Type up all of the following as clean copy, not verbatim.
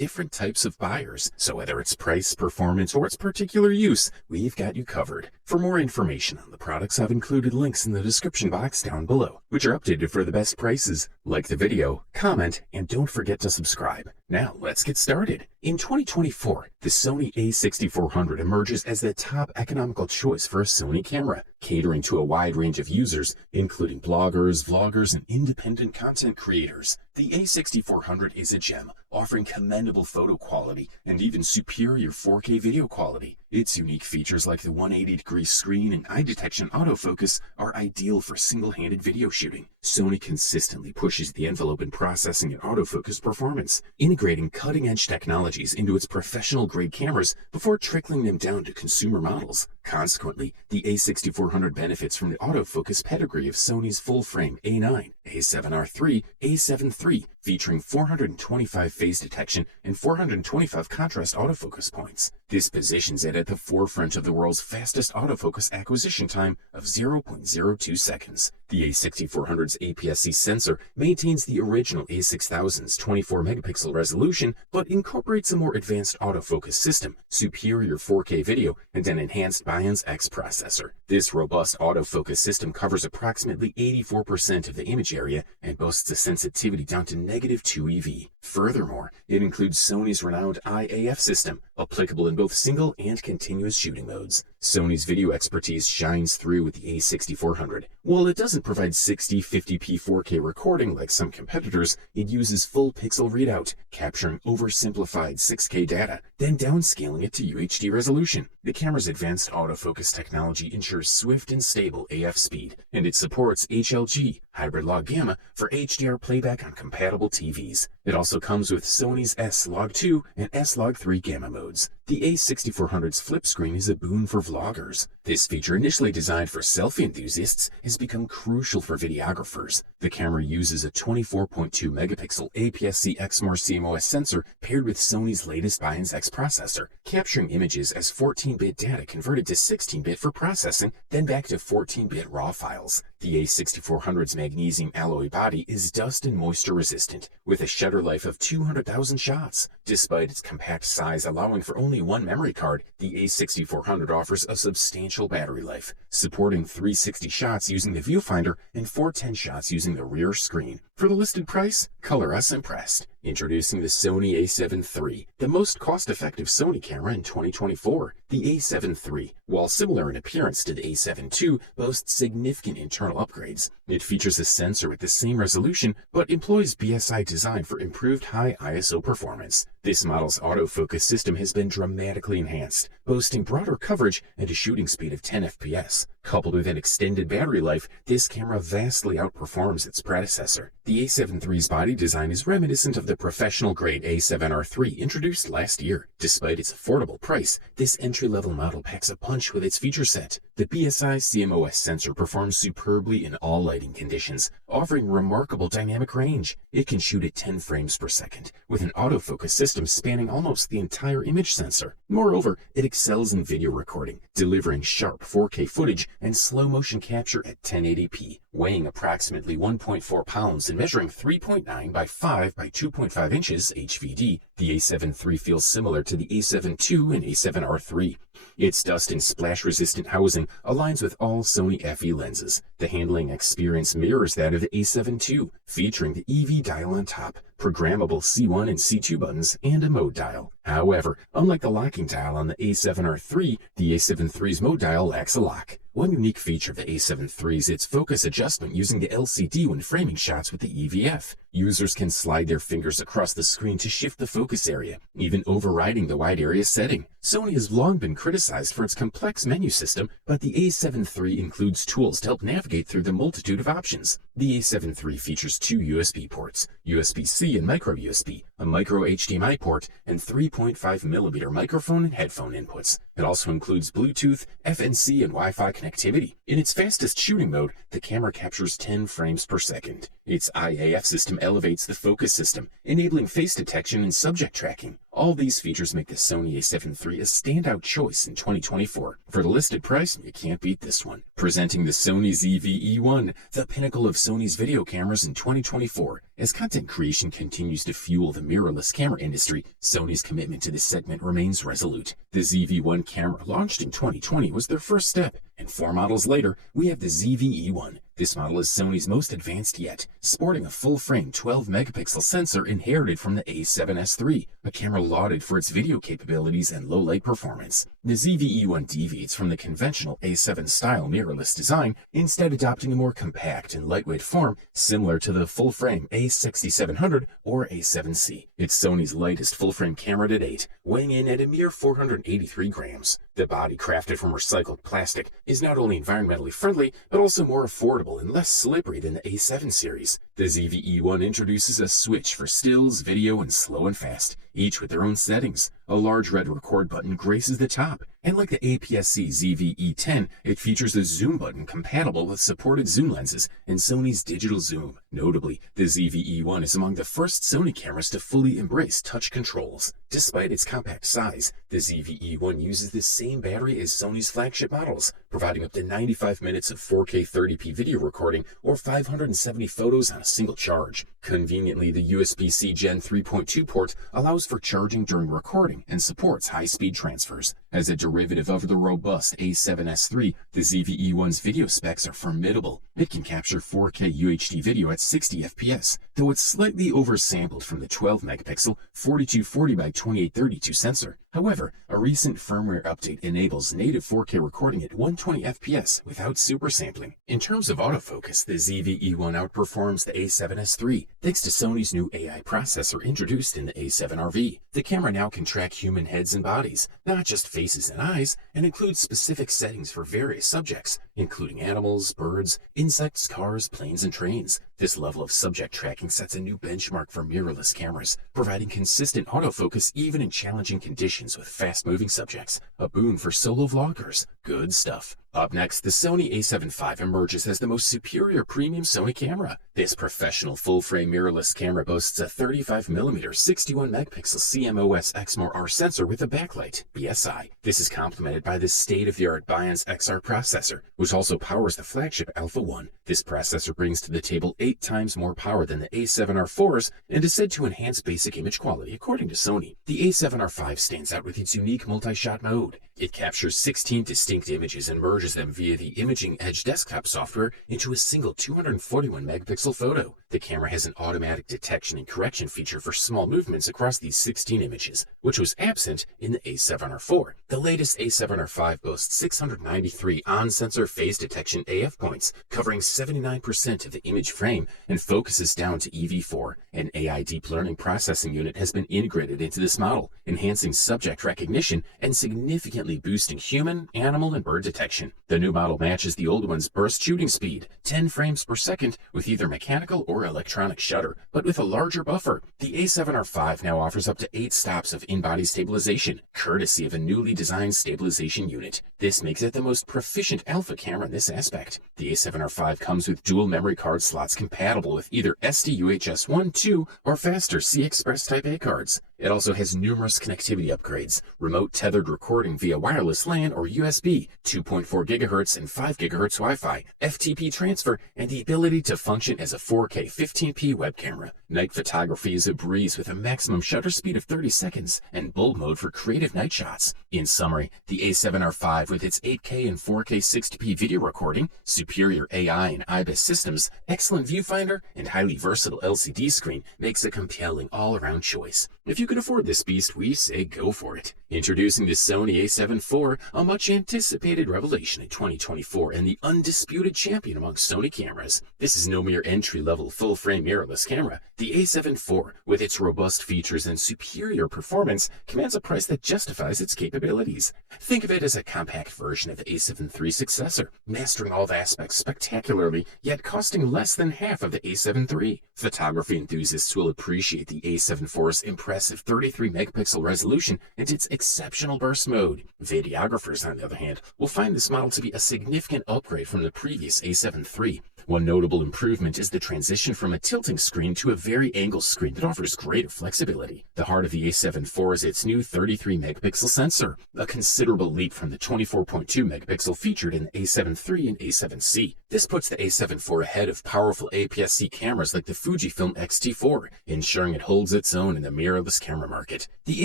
different types of buyers. So whether it's price, performance, or its particular use, we've got you covered. For more information on the products, I've included links in the description box down below, which are updated for the best prices. Like the video, comment, and don't forget to subscribe. Now let's get started. In 2024, the Sony A6400 emerges as the top economical choice for a Sony camera, catering to a wide range of users, including bloggers, vloggers, and independent content creators. The A6400 is a gem, offering commendable photo quality and even superior 4K video quality. Its unique features like the 180-degree screen and eye detection autofocus are ideal for single-handed video shooting. Sony consistently pushes the envelope in processing and autofocus performance, integrating cutting-edge technologies into its professional-grade cameras before trickling them down to consumer models. Consequently, the A6400 benefits from the autofocus pedigree of Sony's full-frame A9, A7R III, A7 III, featuring 425 phase detection and 425 contrast autofocus points. This positions it at the forefront of the world's fastest autofocus acquisition time of 0.02 seconds. The A6400's APS-C sensor maintains the original A6000's 24-megapixel resolution, but incorporates a more advanced autofocus system, superior 4K video, and an enhanced Bionic X processor. This robust autofocus system covers approximately 84% of the image area and boasts a sensitivity down to -2 EV. Furthermore, it includes Sony's renowned IAF system, applicable in both single and continuous shooting modes. Sony's video expertise shines through with the A6400. While it doesn't provide 60/50p 4K recording like some competitors, it uses full pixel readout, capturing oversimplified 6K data, then downscaling it to UHD resolution. The camera's advanced autofocus technology ensures swift and stable AF speed, and it supports HLG, hybrid log gamma, for HDR playback on compatible TVs. It also comes with Sony's S-Log2 and S-Log3 gamma modes. The A6400's flip screen is a boon for vloggers. This feature, initially designed for selfie enthusiasts, has become crucial for videographers. The camera uses a 24.2 megapixel APS-C XMOR CMOS sensor paired with Sony's latest Bionic X processor, capturing images as 14-bit data converted to 16-bit for processing, then back to 14-bit RAW files. The A6400's magnesium alloy body is dust and moisture resistant, with a shutter life of 200,000 shots. Despite its compact size allowing for only one memory card, the A6400 offers a substantial battery life, supporting 360 shots using the viewfinder and 410 shots using the rear screen. For the listed price, color us impressed. Introducing the Sony A7 III, the most cost-effective Sony camera in 2024. The A7 III, while similar in appearance to the A7 II, boasts significant internal upgrades. It features a sensor with the same resolution, but employs BSI design for improved high ISO performance. This model's autofocus system has been dramatically enhanced, boasting broader coverage and a shooting speed of 10 FPS. Coupled with an extended battery life, this camera vastly outperforms its predecessor. The A7 III's body design is reminiscent of the professional-grade A7R III introduced last year. Despite its affordable price, this entry-level model packs a punch with its feature set. The BSI CMOS sensor performs superbly in all lighting conditions, offering remarkable dynamic range. It can shoot at 10 frames per second, with an autofocus system spanning almost the entire image sensor. Moreover, it excels in video recording, delivering sharp 4K footage and slow-motion capture at 1080p. Weighing approximately 1.4 pounds and measuring 3.9 by 5 by 2.5 inches HVD, the A7 III feels similar to the A7 II and A7R III. Its dust and splash-resistant housing aligns with all Sony FE lenses. The handling experience mirrors that of the A7 II, featuring the EV dial on top, programmable C1 and C2 buttons, and a mode dial. However, unlike the locking dial on the A7R III, the A7 III's mode dial lacks a lock. One unique feature of the A7 III is its focus adjustment using the LCD when framing shots with the EVF. Users can slide their fingers across the screen to shift the focus area, even overriding the wide area setting. Sony has long been criticized for its complex menu system, but the A7 III includes tools to help navigate through the multitude of options. The A7 III features 2 USB ports, USB-C and micro USB, a micro HDMI port, and 3.5mm microphone and headphone inputs. It also includes Bluetooth, FNC, and Wi-Fi connectivity. In its fastest shooting mode, the camera captures 10 frames per second. Its IAF system elevates the focus system, enabling face detection and subject tracking. All these features make the Sony A7 III a standout choice in 2024. For the listed price, you can't beat this one. Presenting the Sony ZV-E1, the pinnacle of Sony's video cameras in 2024. As content creation continues to fuel the mirrorless camera industry, Sony's commitment to this segment remains resolute. The ZV-E1 camera, launched in 2020, was their first step, and 4 models later, we have the ZV-E1. This model is Sony's most advanced yet, sporting a full-frame 12-megapixel sensor inherited from the A7S III, a camera lauded for its video capabilities and low-light performance. The ZV-E1 deviates from the conventional A7-style mirrorless design, instead adopting a more compact and lightweight form similar to the full-frame A6700 or A7C. It's Sony's lightest full-frame camera to date, weighing in at a mere 483 grams. The body, crafted from recycled plastic, is not only environmentally friendly, but also more affordable and less slippery than the A7 series. The ZV-E1 introduces a switch for stills, video, and slow and fast, each with their own settings. A large red record button graces the top, and like the APS-C ZV-E10, it features a zoom button compatible with supported zoom lenses and Sony's digital zoom. Notably, the ZV-E1 is among the first Sony cameras to fully embrace touch controls. Despite its compact size, the ZV-E1 uses the same battery as Sony's flagship models, providing up to 95 minutes of 4K 30p video recording or 570 photos on a single charge. Conveniently, the USB-C Gen 3.2 port allows for charging during recording and supports high-speed transfers. As a derivative of the robust A7S III, the ZV-E1's video specs are formidable. It can capture 4K UHD video at 60 FPS, though it's slightly oversampled from the 12-megapixel 4240 by 2832 sensor. However, a recent firmware update enables native 4K recording at 120 FPS without super sampling. In terms of autofocus, the ZV-E1 outperforms the A7S III, thanks to Sony's new AI processor introduced in the A7R V. The camera now can track human heads and bodies, not just faces and eyes, and includes specific settings for various subjects, including animals, birds, insects, cars, planes, and trains. This level of subject tracking sets a new benchmark for mirrorless cameras, providing consistent autofocus even in challenging conditions with fast-moving subjects. A boon for solo vloggers. Good stuff. Up next, the Sony A7 V emerges as the most superior premium Sony camera. This professional full-frame mirrorless camera boasts a 35mm 61-megapixel CMOS Exmor-R sensor with a backlight, BSI. This is complemented by the state-of-the-art Bions XR processor, which also powers the flagship Alpha 1. This processor brings to the table 8 times more power than the A7R IV's and is said to enhance basic image quality, according to Sony. The A7R V stands out with its unique multi-shot mode. It captures 16 distinct images and merges them via the Imaging Edge desktop software into a single 241-megapixel photo. The camera has an automatic detection and correction feature for small movements across these 16 images, which was absent in the A7R IV. The latest A7R V boasts 693 on-sensor phase detection AF points, covering 79% of the image frame, and focuses down to EV4. An AI deep learning processing unit has been integrated into this model, enhancing subject recognition and significantly boosting human, animal, and bird detection. The new model matches the old one's burst shooting speed, 10 frames per second, with either mechanical or electronic shutter, but with a larger buffer. The A7R V now offers up to 8 stops of in-body stabilization, courtesy of a newly designed stabilization unit. This makes it the most proficient alpha camera in this aspect. The A7R V comes with dual memory card slots compatible with either SD UHS 1, 2, or faster C-Express Type A cards. It also has numerous connectivity upgrades, remote tethered recording via wireless LAN or USB, 2.4 GHz and 5 GHz Wi-Fi, FTP transfer, and the ability to function as a 4K 15p web camera. Night photography is a breeze with a maximum shutter speed of 30 seconds and bulb mode for creative night shots. In summary, the A7R V with its 8K and 4K 60p video recording, superior AI and IBIS systems, excellent viewfinder, and highly versatile LCD screen makes a compelling all-around choice. If you can afford this beast, we say go for it. Introducing the Sony A7 IV, a much-anticipated revelation in 2024 and the undisputed champion among Sony cameras. This is no mere entry-level full-frame mirrorless camera. The A7 IV, with its robust features and superior performance, commands a price that justifies its capabilities. Think of it as a compact version of the A7 III successor, mastering all the aspects spectacularly, yet costing less than half of the A7 III. Photography enthusiasts will appreciate the A7 IV's impressive 33-megapixel resolution and its exceptional burst mode. Videographers, on the other hand, will find this model to be a significant upgrade from the previous A7 III. One notable improvement is the transition from a tilting screen to a vari-angle screen that offers greater flexibility. The heart of the A7 IV is its new 33-megapixel sensor, a considerable leap from the 24.2 megapixel featured in the A7 III and A7C. This puts the A7 IV ahead of powerful APS-C cameras like the Fujifilm X-T4, ensuring it holds its own in the mirrorless camera market. The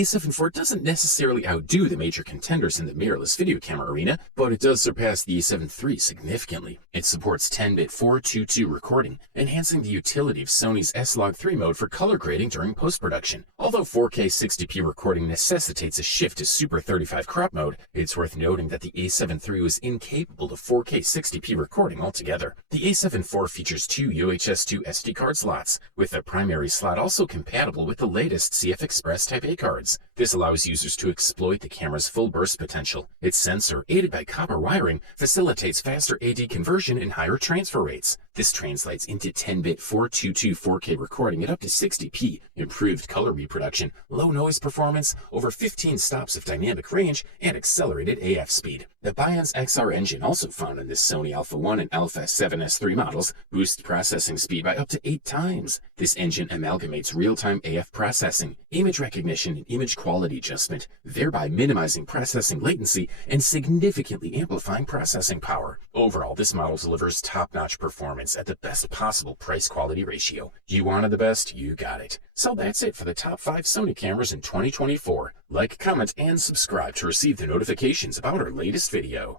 A7 IV doesn't necessarily outdo the major contenders in the mirrorless video camera arena, but it does surpass the A7 III significantly. It supports 10-bit 422 recording, enhancing the utility of Sony's S-Log3 mode for color grading during post-production. Although 4K 60p recording necessitates a shift to Super 35 crop mode, it's worth noting that the A7 III was incapable of 4K 60p recording altogether. The A7 IV features two UHS 2 SD card slots, with the primary slot also compatible with the latest CF Express Type A cards. This allows users to exploit the camera's full burst potential. Its sensor, aided by copper wiring, facilitates faster AD conversion and higher transfer rates. This translates into 10-bit 422 4K recording at up to 60p, improved color reproduction, low noise performance, over 15 stops of dynamic range, and accelerated AF speed. The Bions XR engine, also found in the Sony Alpha 1 and Alpha 7 III models, boosts processing speed by up to 8 times. This engine amalgamates real-time AF processing, image recognition, and image quality adjustment, thereby minimizing processing latency and significantly amplifying processing power. Overall, this model delivers top-notch performance at the best possible price-quality ratio. You wanted the best, you got it. So that's it for the top 5 Sony cameras in 2024. Like, comment, and subscribe to receive the notifications about our latest video.